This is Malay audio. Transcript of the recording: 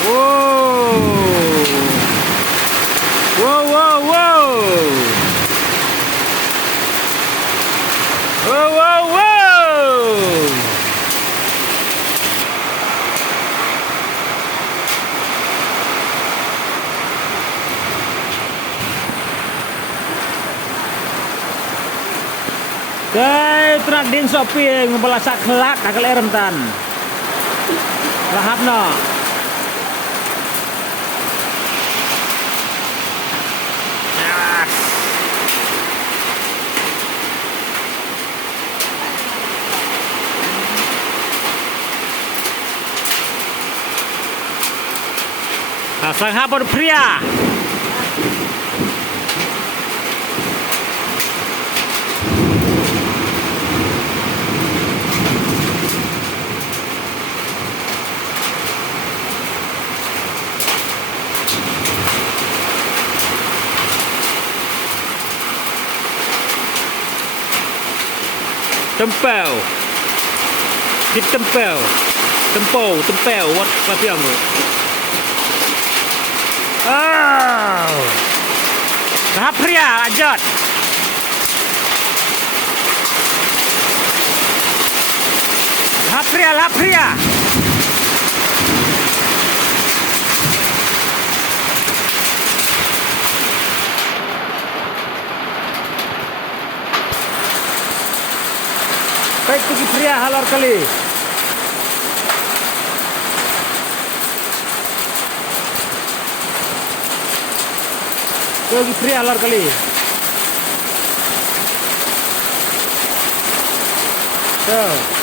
Wow. Wow, wow, wow. Wow, wow, wow. Cái trạc din sopi ngebelasak kelak akal rentan. Lahapno. Sang hapon pria. Tempel. Ditempel. Tempel. What yang tu? Oh. Tahap pria lanjut. Tahap pria. Baik pergi pria halar kali. Pergi pria halar kali. So.